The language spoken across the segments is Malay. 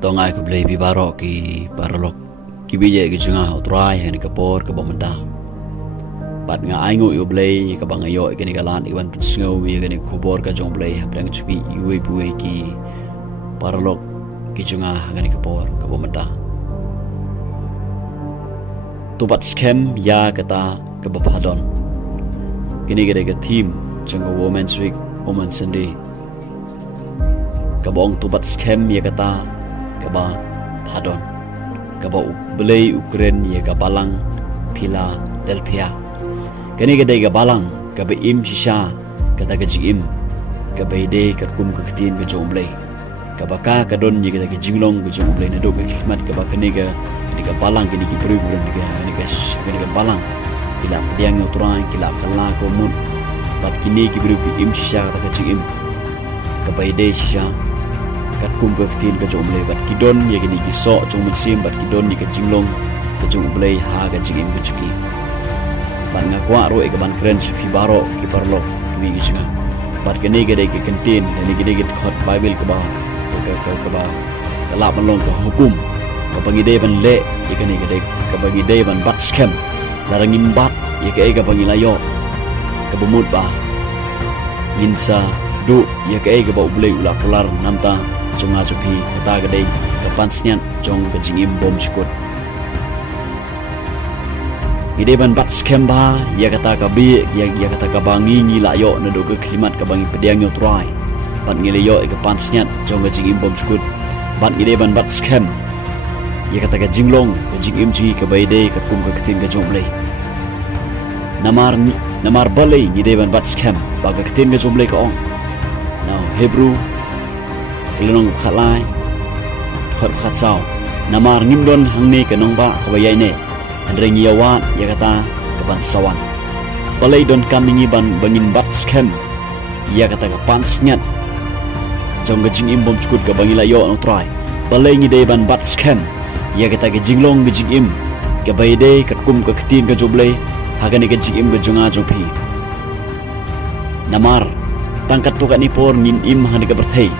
Tongai ku blei bibaro ki parlok ki bije ki junga utrai hen kapor ka bomda bat nga aingu yo blei ka bangayo ki ni galan iwan sngo wi ki kubor ka jong blei haplang chupi iwe buwe ki parlok ki junga ngani kapor ka bomda tubat scam ya kata ka bapadon kini gede ka team junga women's week women's sunday ka bong tubat scam ya kata kaba padon kaba belai Ukraine ye ka balang Philadelphia kani gede ka balang kaba im shisha kata ka jim kaba ide ka kum ka tin ka jomblei kaba ka don ye ka jinglong ka jomblei na do ka khidmat kaba kani ka balang kini ki bru bulan kani ka balang kila diang utrai kila kala ko mun bat kini ki bru ki im shisha kata ka jim kaba ide shisha kat kum ka tin ka jomblei bat kidon ye kini ki so jong meksim bat kidon ni ka jinglong ka jomblei ha ka jingim buchuki bat ngakwa ro e ka ban kren si baro ki parlo ki gi singa bat kini gede ki kentin ni gede ki khot bible ka ba ka ba ka la ban long ka hukum ka bagi de ban le ye kini gede ka bagi de ban bat scam larangin bat ye ka bangi layo ka bumut ba minsa do ye ka ba ublei ula kelar namta junga jupi kata gede kapansnya jong kejingim bom skut ide ban bat scam ba ya kata ka bi ya kata ka bangi ngila yo na do ke klimat ka bangi pediang yo try bat ngile yo kapansnya jong kejingim bom skut bat ide ban bat scam ya kata ka jinglong kejingim ji ka baide ka kum ka ketin ka jomblei namar balai ide ban bat scam ba ka ketin ka jomblei ka ong now Hebrew kelonong khatlai khot khatsau namar ngimdon hangni kanong ba kabayai ne andreng yawa ya kata kaban sawan balai don kamingi ban bangin bat scam ya kata kapan snyat jong gajing im bom chukut ka bangila yo no try balai ngi dei ban bat scam ya kata ka jinglong gajing im ka bayde ka kum ka ktin ka joblei hagani ka jing im ka junga jopi namar tangkat tu ka ni por ngin im hani ka berthei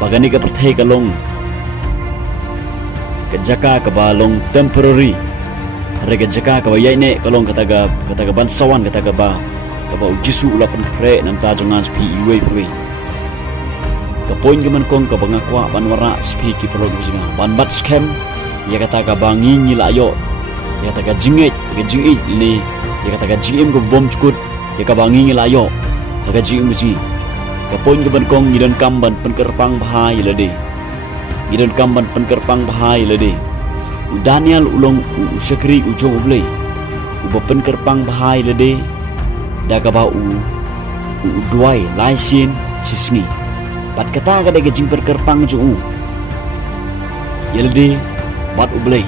pagani ka perthai kalong ke jaka ka balong temporary rega jaka ka bayai ne kalong kata ka bansawan kata ka ba ujisu ulapan kre nam ta jangan spi iwe ka poin gaman kong ka bangakwa banwara spi ki prog bisnga ban bat scam ya kata ka bangi ngila yo ya kata ka jingit ni ya kata ka jim ko bom chukut ya ka bangi ngila yo ka jim ji kapoin ke bankong ngidon kamban penkerpang bahai lede ngidon kamban penkerpang bahai lede Daniel ulong usyakri ujong ublei uba penkerpang bahai lede dagaba u duai laisin sisngi pat kata kada gejing penkerpang ju lede bat ublei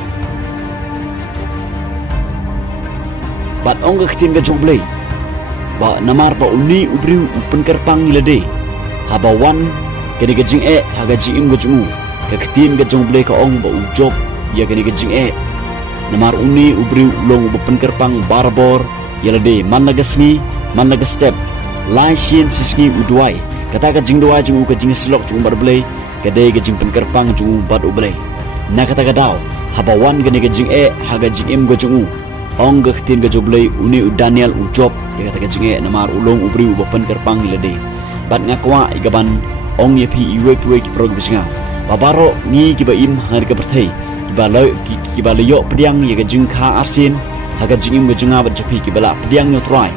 bat ong ketin gejong ublei ba namar pa uni ubriu penkerpang lede habawan kedi gejing haga jim gejungu ka ketin gejong blei ka ong ba ujob ya kedi gejing namar uni ubriu long ba penkerpang barbor lede man lagasni man lagastep lai shin sisni udwai kata gejing dua jungu gejing slok jungu bar blei kede gejing penkerpang jungu bat ublei na kata gadau habawan kedi gejing haga jim gejungu ong ketin gejoblei uni Daniel ujob ya kata gejing namar ulong ubri ubapan kerpang lede bat ngakwa igaban ong ye pi iwe ki prog bisnga babaro ngi kiba im har ka perthei kiba leyo pediang ye gejing kha arsin haga jingim gejunga bat jopi kibala pediang yo try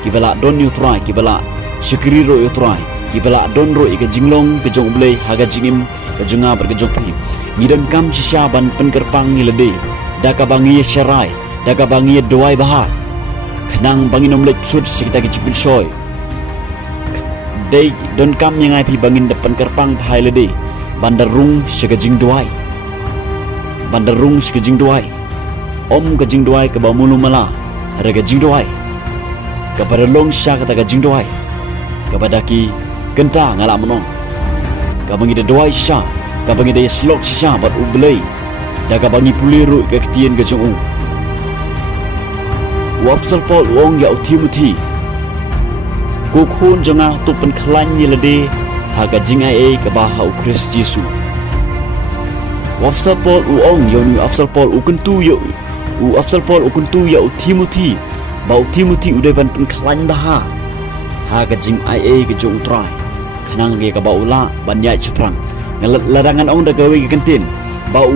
kibala don yo try kibala syukri ro yo try kibala don ro ye jinglong gejong blei haga jingim gejunga bat gejopi ngidon kam shisha ban penkerpang lede daka bangi syarai daga bangi doai bahat kenang bangi nomlek sud sikita kecipin soy dei don kam nyangai pi bangin depan kerpang phai lede bandarung segajing doai om gajing doai ke bamulu mala rega jing doai ke paralong sya kata gajing doai ke badaki genta ngala menong ke bangi de doai sya ke bangi de slok sya bat ublei daga bangi puliru ke ketien gajung Wapsal Paul wong ya Timothy kukhun janga tu pen khalan lede haga jinga ke baha Christ Jesu Wafsal Paul uong yo ni Afsal Paul ukentu yo Afsal Paul ukentu ya Timothy bau Timothy udah ban penklan baha ha ka jing ia ke jong trai kanang ge ka bau la ban yai ceprang larangan ong da gawe ke kentin bau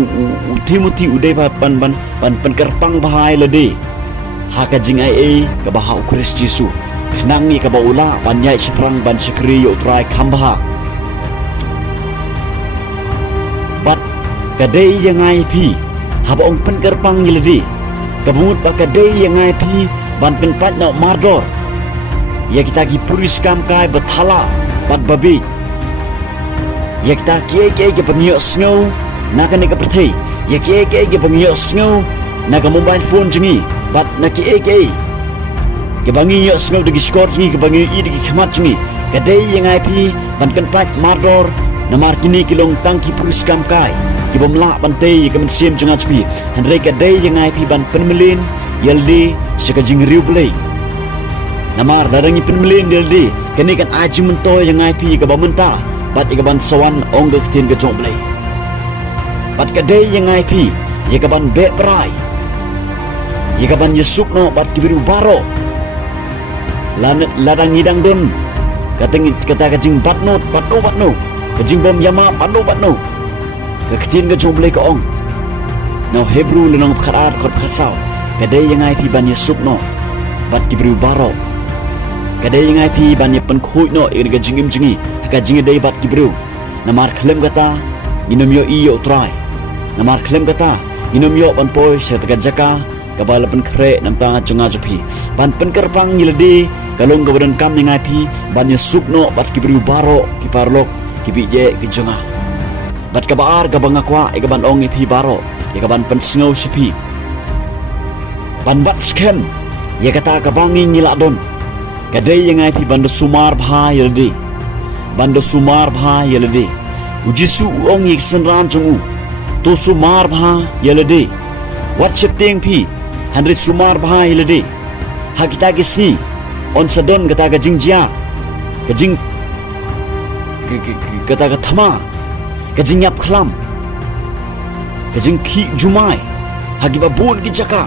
Timothy udah ban penkerpang bahai lede ha ka jing ia ka baha Kristus Yesus kanang ni ka bau la ban yai ceprang ban sekri yo trai kambaha bat kadai yang ai pi haba ong penkerpang yeledi kabungut ba kadai yang ai pi ban penpat na mardor ya kita ki puris kam kai bethala bat babi ya kita ke pengyo snow na ka ne ka perthei ya ke pengyo snow na ka mobile phone jingi bat na ke bangi yo snow de skor jingi ke bangi i de khamat jingi kadai yang ai pi ban penpat mardor na mar kini kilong tangki puris kam kai ki bomla bantai ke mensiam jangan sepi handai kadai yang ai pi ban penmelin yaldi sekajing riu belai namar darangi penmelin yaldi kini kan aji mentoy yang ai pi ke bamenta bat ke ban sawan ong ke tin ke jong belai bat kadai yang ai pi ye ke ban be perai ye ke ban yesuk no bat kibiru baro ladang ngidang don kata kajing batno kajing bom yama batno keketin ke jom boleh ke ong no Hebrew lenong pekarat kot khasau kadai yang ai pi ban Yesuk no bat kibru baro kadai yang ai pi ban ye penkhui no ing ke jingim jingi ka jingi dai bat kibru namar klem kata inom yo iyo try namar klem kata inom yo ban poi setega jaka kabala pen kre namta jonga jopi ban penkerpang yiledi kalong ke badan kam yang ai pi ban Yesuk no bat kibru baro kiparlok kibije ke jonga bat kabar gabang akwa igaban ong ipi baro igaban pensngau sepi ban bat skem ya kata gabangi nyiladon kadai yang ipi bando sumar bha yeldi ujisu ong ik senran jungu to sumar bha yeldi wat septing pi handrit sumar bha yeldi hakita gisni on sadon kata gajingjia gajing kata thama kajing yap khlam kajing ki jumai hagi babun ki jaka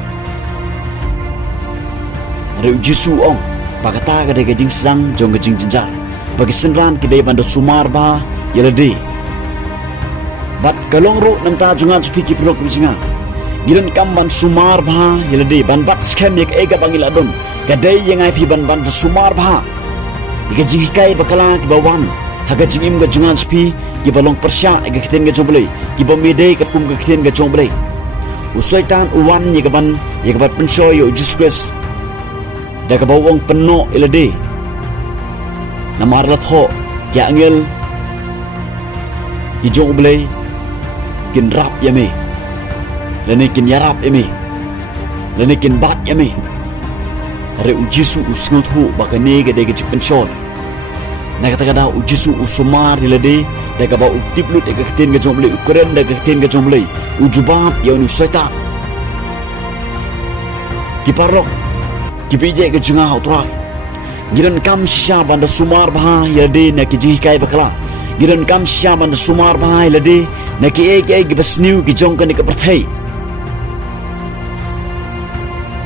reu jisu ong pakata kade kajing sang jong kajing jinjar bagi senran kidai bando sumar ba yelede bat kalong ru namta junga spiki prok bijinga giran kam ban sumar ba yelede ban bat scam yak ega bangila don kadai yang ai pi ban sumar ba ikajing hikai bakala ki bawan haga jingim ga jungan spi ki balong persya ga kiten ga jomblei ki bomede ka kum ga kiten ga jomblei usaitan uwan ye ga ban pensoi yo Jesus da ka bawong penno ilade namar la tho ki angel ki jomblei kin rap yame lene kin yarap yame lene kin bat yame re ujisu usngot hu bakane ga de ga pensoi na kata ujisu usumar dilade daga ba utiplut daga keten ga jomble ukren daga keten ga jomble ujubab ya unu setan kiparok kipije ga junga utrai giran kam shisha banda sumar bha yade na kiji kai bakla giran kam shisha banda sumar bha yade na ki ek basniu ki jong kan ka prathai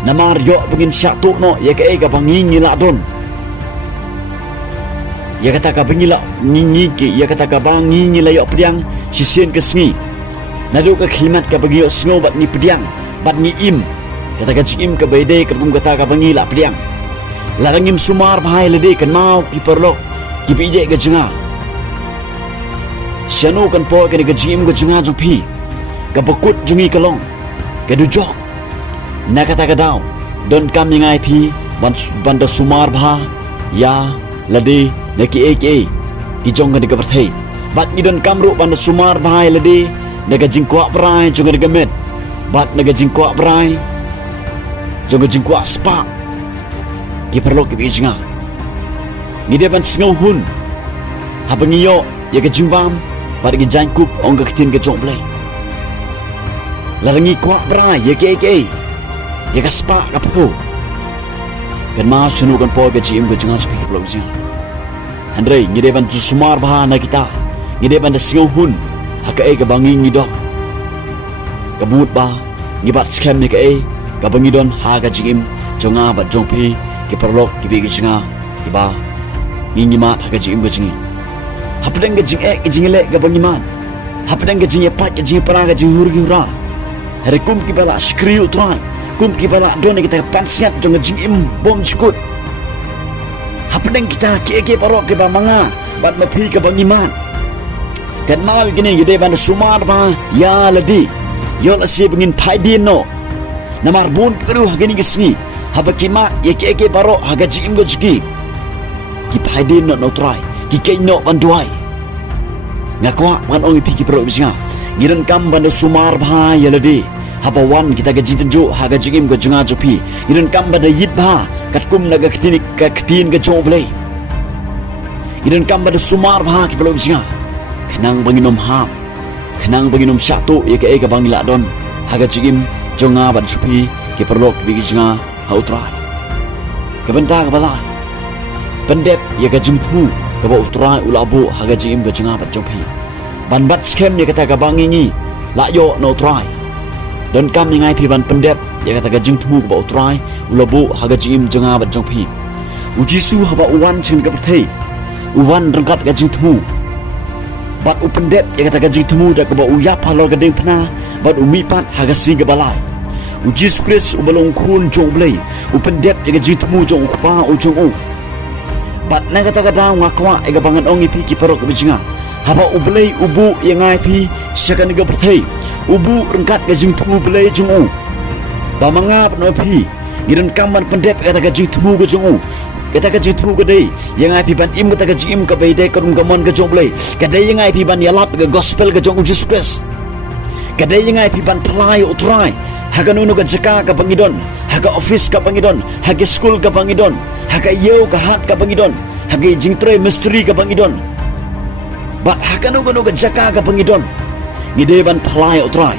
namar yo bengin syatu no ya ka ega bangin ngila don ya kata ka bengila ngingi ke ya kata ka bangi ngila yo pediang sisien ke sengi nadu ka khilmat ka bagi yo sngo bat ni pediang bat ni im kata ka jim ka bede ka tum kata ka bengila pediang larangim sumar bhai lede kan mau ki perlok ki bije ga jenga syanu kan po ka ga jim ga jenga jong pi ka bakut jungi kalong ka dujok na kata ka daw don kam ngai pi banda sumar bha ya lade neki ki jong ga berthei bat ni don kamru banda sumar bhai lade naga jingkwa brai jong ga met bat naga jingkwa brai jong ga jingkwa spa ki perlu ki bijinga ni de ban sngau hun habangiyo ya ga jimbam bat gi jangkup ong ga kitin ga jong blai larangi kwa brai ya ya ga spa ga po kan ma sunu kan po ga jim ga jangan speak blow jing Andre ngide ban sumar bahana kita ngide ban singau hun haka ga bangi ngido kabut ba ngibat scam ni ke kabangidon ha ga jingim jonga ba jongpi ke perlok ki bigi jinga iba ngingima ha ga jingim ga jingi hapdeng ga jingele ga bangiman hapdeng ga jinge pat ga jinge para ga jingur gi ura hari kum ki bala skriu trai kum ki bala don kita pansiat jonga jingim bom skut hapdeng kita ke parok ke ba manga bat mepi ke bangiman kan mau gini gede ban sumar ba ya ladi yo lasi bengin paidin no namar bun peru hagani gisni habakima yeke baro hagaji imgo jiki ki paidin no try ki kay no banduai ngakwa pan ongi piki pro bisnga giran kam banda sumar bha yaladi habawan kita gaji tenjo hagaji imgo junga jopi giran kam banda yit bha katkum naga ktinik ka ktin ga joblei giran kam banda sumar bha ki pro bisnga kenang banginom ham kenang banginom syatu yeke bangila don hagaji im jonga bat jupi ke perlok bigi jinga hautrai kebentar balai pendep ya ga jumpu ke ba utrai ulabu haga jim ga jinga bat jupi ban bat scam ya kata ga bangingi la yo no try don kam ngai pi ban pendep ya kata ga jumpu ke ba utrai ulabu haga jim jinga bat jupi ujisu haba uwan chen ga perthei uwan rangkat ga jumpu bat upendep ya kata ga jumpu da ke ba uyap halo ga ding pna bat umipat haga si ga balai Ujis Chris ubalong kun jong blay upendep ega jitmu jong ukpa ujong u bat na kata ngakwa ega bangan ongi pi ki parok bijinga haba ublay ubu yang ai pi syakan ega perthei ubu rengkat ga jitmu blay jong u ba manga no pi giran kamban pendep kata ga jitmu ga jong u kata ga jitmu ga dei yang ai pi ban im kata ga jim ka bai dei karung gamon ga jong blay kadai yang ai pi ban yalap ga gospel ga jong Ujis Chris kadai yang ai pi ban pelai utrai haga nunu ka jaka ka pangidon haga office ka pangidon haga school ka pangidon haga yeu ka hat ka pangidon haga jingtre misteri ka pangidon bat haga nunu ka jaka ka pangidon ngide ban palai utrai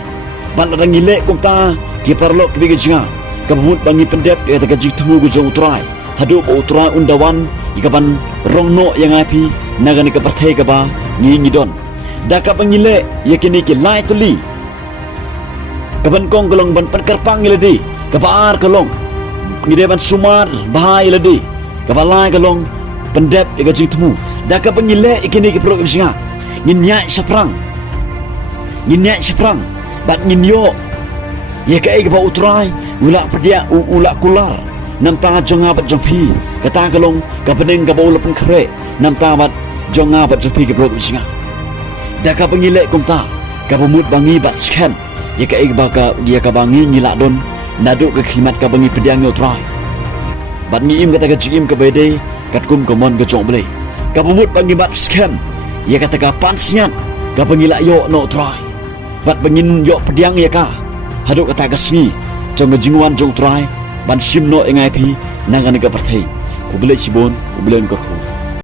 ban rang ile kumta ki parlo ki bigi jinga ka bumut bangi pendep ya ta jitmu gu jong utrai hadu utrai undawan ikaban rongno yang api nagani ka parthai ka ba ngidon da ka pangile yakini ki lai tuli kaban kong kolong ban perkerpang iladi kabar kolong ngide ban sumar bahai iladi kabalai kolong pendep ega jitmu da ka pengile ikini ki pro singa nginya saprang bat nginyo ye ka ega ba utrai ula pedia ula kular nam ta jonga bat jompi kata kolong ka peneng ka bau lepen kre nam ta bat jonga bat jompi ki pro singa da ka pengile kumta ka pemut bangi bat scam ya ka baka dia ka bangi ngila don naduk ke khimat ka bangi pediang utrai bat ngi im kata ka jim ka bede katkum ka mon ka jong blei ka pemut bangi bat scam ya kata ka pansian ka pengila yo no utrai bat bangin yo pediang ya ka haduk kata ka sngi jong jingwan jong utrai ban sim no engai pi nangan ka perthei ku blei sibon ku blei ka khu